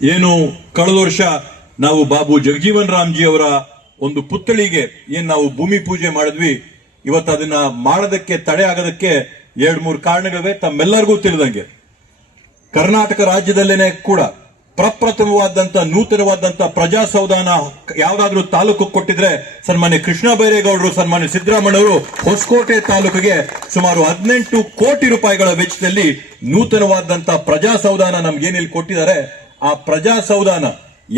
ಏನು ಕಳೆದ ವರ್ಷ ನಾವು ಬಾಬು ಜಗಜೀವನ್ ರಾಮ್ಜಿ ಅವರ ಒಂದು ಪುತ್ಥಳಿಗೆ ಏನ್ ನಾವು ಭೂಮಿ ಪೂಜೆ ಮಾಡಿದ್ವಿ, ಇವತ್ತು ಅದನ್ನ ಮಾಡೋದಕ್ಕೆ ತಡೆ ಆಗೋದಕ್ಕೆ 2-3 ಕಾರಣಗಳಿವೆ. ತಮ್ಮೆಲ್ಲರಿಗೂ ತಿಳಿದಂಗೆ ಕರ್ನಾಟಕ ರಾಜ್ಯದಲ್ಲೇನೆ ಕೂಡ ಪ್ರಪ್ರಥಮವಾದಂತ ನೂತನವಾದಂತ ಪ್ರಜಾಸೌಧಾನ ಯಾವ್ದಾದ್ರೂ ತಾಲೂಕು ಕೊಟ್ಟಿದ್ರೆ ಸನ್ಮಾನ್ಯ ಕೃಷ್ಣ ಬೈರೇಗೌಡರು, ಸನ್ಮಾನ್ಯ ಸಿದ್ದರಾಮಯ್ಯವರು ಹೊಸಕೋಟೆ ತಾಲೂಕಿಗೆ ಸುಮಾರು 18 ಕೋಟಿ ರೂಪಾಯಿಗಳ ವೆಚ್ಚದಲ್ಲಿ ನೂತನವಾದಂತ ಪ್ರಜಾಸೌಧಾನ ನಮ್ಗೇನಿಲ್ಲಿ ಕೊಟ್ಟಿದ್ದಾರೆ. ಆ ಪ್ರಜಾಸೌಧಾನ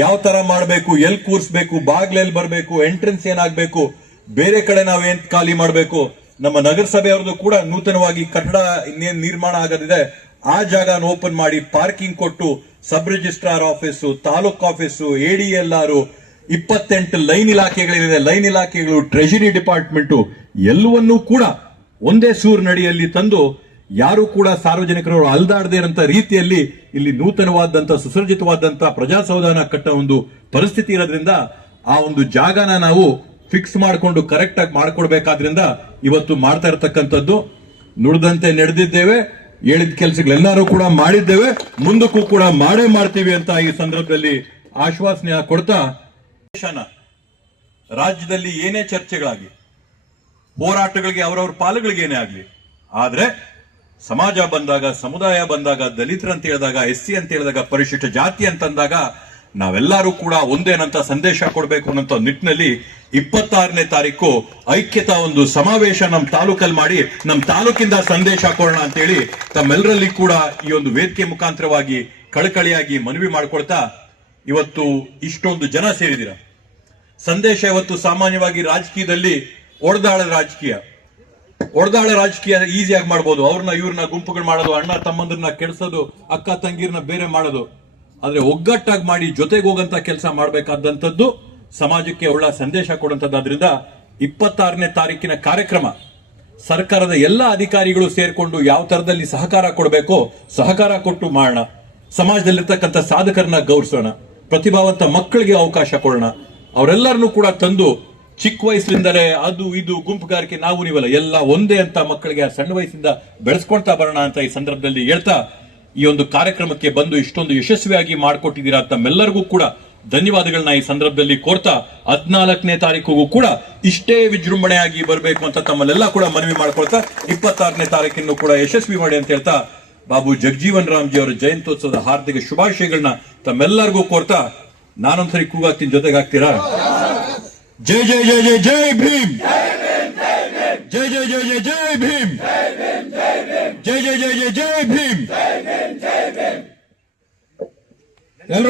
ಯಾವ ತರ ಮಾಡಬೇಕು, ಎಲ್ಲಿ ಕೂರಿಸಬೇಕು, ಬಾಗ್ಲೆಲ್ಲಿ ಬರಬೇಕು, ಎಂಟ್ರೆನ್ಸ್ ಏನಾಗಬೇಕು, ಬೇರೆ ಕಡೆ ನಾವೇನ್ ಖಾಲಿ ಮಾಡಬೇಕು, ನಮ್ಮ ನಗರಸಭೆಯವ್ರದ್ದು ಕೂಡ ನೂತನವಾಗಿ ಕಟ್ಟಡ ಇನ್ನೇನ್ ನಿರ್ಮಾಣ ಆಗೋದಿದೆ, ಆ ಜಾಗನ ಓಪನ್ ಮಾಡಿ ಪಾರ್ಕಿಂಗ್ ಕೊಟ್ಟು sub registrar office, taluk office, ADLR 28 line ಇಲಾಖೆಗಳಿದೆ. ಲೈನ್ ಇಲಾಖೆಗಳು, ಟ್ರೆಜರಿ ಡಿಪಾರ್ಟ್ಮೆಂಟ್ ಎಲ್ಲವನ್ನೂ ಕೂಡ ಒಂದೇ ಸೂರಿನಡಿಯಲ್ಲಿ ತಂದು ಯಾರು ಕೂಡ ಸಾರ್ವಜನಿಕರು ಅಲ್ದಾಡದೇ ಇರಂತ ರೀತಿಯಲ್ಲಿ ಇಲ್ಲಿ ನೂತನವಾದಂತ ಸುಸರ್ಜಿತವಾದಂತ ಪ್ರಜಾಸೌಧಾನ ಕಟ್ಟೋ ಒಂದು ಪರಿಸ್ಥಿತಿ ಇರೋದ್ರಿಂದ ಆ ಒಂದು ಜಾಗನ ನಾವು ಫಿಕ್ಸ್ ಮಾಡಿಕೊಂಡು ಕರೆಕ್ಟ್ ಆಗಿ ಮಾಡ್ಕೊಡ್ಬೇಕಾದ್ರಿಂದ ಇವತ್ತು ಮಾಡ್ತಾ ಇರತಕ್ಕಂಥದ್ದು. ನುಡಿದಂತೆ ನಡೆದಿದ್ದೇವೆ, ಹೇಳಿದ ಕೆಲಸಗಳೆಲ್ಲರೂ ಕೂಡ ಮಾಡಿದ್ದೇವೆ, ಮುಂದಕ್ಕೂ ಕೂಡ ಮಾಡೇ ಮಾಡ್ತೀವಿ ಅಂತ ಈ ಸಂದರ್ಭದಲ್ಲಿ ಆಶ್ವಾಸನೆ ಕೊಡ್ತಾ, ರಾಜ್ಯದಲ್ಲಿ ಏನೇ ಚರ್ಚೆಗಳಾಗಿ ಹೋರಾಟಗಳಿಗೆ ಅವರವ್ರ ಪಾಲುಗಳಿಗೆ ಏನೇ ಆಗ್ಲಿ, ಆದ್ರೆ ಸಮಾಜ ಬಂದಾಗ, ಸಮುದಾಯ ಬಂದಾಗ, ದಲಿತರಂತ ಹೇಳಿದಾಗ, SC ಅಂತ ಹೇಳಿದಾಗ, ಪರಿಶಿಷ್ಟ ಜಾತಿ ಅಂತಂದಾಗ ನಾವೆಲ್ಲರೂ ಕೂಡ ಒಂದೇನಂತ ಸಂದೇಶ ಕೊಡಬೇಕು ಅನ್ನೋ ನಿಟ್ಟಿನಲ್ಲಿ 26ನೇ ತಾರೀಕು ಐಕ್ಯತಾ ಒಂದು ಸಮಾವೇಶ ನಮ್ಮ ತಾಲೂಕಲ್ಲಿ ಮಾಡಿ ನಮ್ಮ ತಾಲೂಕಿಂದ ಸಂದೇಶ ಕೊಡೋಣ ಅಂತೇಳಿ ತಮ್ಮೆಲ್ಲರಲ್ಲಿ ಕೂಡ ಈ ಒಂದು ವೇದಿಕೆ ಮುಖಾಂತರವಾಗಿ ಕಳಕಳಿಯಾಗಿ ಮನವಿ ಮಾಡ್ಕೊಳ್ತಾ, ಇವತ್ತು ಇಷ್ಟೊಂದು ಜನ ಸೇರಿದಿರ. ಸಂದೇಶ ಇವತ್ತು ಸಾಮಾನ್ಯವಾಗಿ ರಾಜಕೀಯದಲ್ಲಿ ಒಡೆದಾಳ ರಾಜಕೀಯ ಈಸಿಯಾಗಿ ಮಾಡಬಹುದು. ಇವ್ರನ್ನ ಗುಂಪುಗಳು ಮಾಡೋದು, ಅಣ್ಣ ತಮ್ಮಂದ್ರನ್ನ ಕೆಡಿಸೋದು, ಅಕ್ಕ ತಂಗಿರನ್ನ ಬೇರೆ ಮಾಡೋದು. ಆದ್ರೆ ಒಗ್ಗಟ್ಟಾಗಿ ಮಾಡಿ ಜೊತೆಗೆ ಹೋಗಂತ ಕೆಲಸ ಮಾಡಬೇಕಾದಂತದ್ದು, ಸಮಾಜಕ್ಕೆ ಒಳ್ಳೆ ಸಂದೇಶ ಕೊಡುವಂತದ್ದಾದ್ರಿಂದ 26ನೇ ತಾರೀಕಿನ ಕಾರ್ಯಕ್ರಮ ಸರ್ಕಾರದ ಎಲ್ಲ ಅಧಿಕಾರಿಗಳು ಸೇರ್ಕೊಂಡು ಯಾವ ತರದಲ್ಲಿ ಸಹಕಾರ ಕೊಡಬೇಕೋ ಸಹಕಾರ ಕೊಟ್ಟು ಮಾಡೋಣ. ಸಮಾಜದಲ್ಲಿರ್ತಕ್ಕಂಥ ಸಾಧಕರನ್ನ ಗೌರವಿಸೋಣ, ಪ್ರತಿಭಾವಂತ ಮಕ್ಕಳಿಗೆ ಅವಕಾಶ ಕೊಡೋಣ. ಅವರೆಲ್ಲರನ್ನೂ ಕೂಡ ತಂದು ಚಿಕ್ಕ ವಯಸ್ಸಿನಿಂದಲೇ ಅದು ಇದು ಗುಂಪುಗಾರಿಕೆ ನಾವು ನೀವಲ್ಲ ಎಲ್ಲ ಒಂದೇ ಅಂತ ಮಕ್ಕಳಿಗೆ ಸಣ್ಣ ವಯಸ್ಸಿಂದ ಬೆಳೆಸ್ಕೊಳ್ತಾ ಬರೋಣ ಅಂತ ಈ ಸಂದರ್ಭದಲ್ಲಿ ಹೇಳ್ತಾ, ಈ ಒಂದು ಕಾರ್ಯಕ್ರಮಕ್ಕೆ ಬಂದು ಇಷ್ಟೊಂದು ಯಶಸ್ವಿಯಾಗಿ ಮಾಡಿಕೊಟ್ಟಿದ್ದೀರಾ ತಮ್ಮೆಲ್ಲರಿಗೂ ಕೂಡ ಧನ್ಯವಾದಗಳನ್ನ ಈ ಸಂದರ್ಭದಲ್ಲಿ ಕೋರ್ತಾ, 14ನೇ ತಾರೀಕಿಗೂ ಕೂಡ ಇಷ್ಟೇ ವಿಜೃಂಭಣೆಯಾಗಿ ಬರಬೇಕು ಅಂತ ತಮ್ಮಲ್ಲೆಲ್ಲ ಕೂಡ ಮನವಿ ಮಾಡ್ಕೊಳ್ತಾ 26ನೇ ತಾರೀಕನ್ನು ಕೂಡ ಯಶಸ್ವಿ ಮಾಡಿ ಅಂತ ಹೇಳ್ತಾ, ಬಾಬು ಜಗಜೀವನ್ ರಾಮ್ಜಿ ಅವರ ಜಯಂತ್ಯೋತ್ಸವದ ಹಾರ್ದಿಕ ಶುಭಾಶಯಗಳನ್ನ ತಮ್ಮೆಲ್ಲರಿಗೂ ಕೋರ್ತಾ, ನಾನೊಂದ್ಸರಿ ಕೂಗಾಗ್ತೀನಿ, ಜೊತೆಗೆ ಆಗ್ತೀರಾ? ಜೈ ಜೈ ಜೈ ಜೈ ಜೈ ಭೀಮ್, ಜೈ ಜೈ ಜೈ ಜೈ ಜೈ ಭೀಮ್, ಜೈ ಜೈ ಜೈ ಜೈ ಜೈ ಭೀಮ್.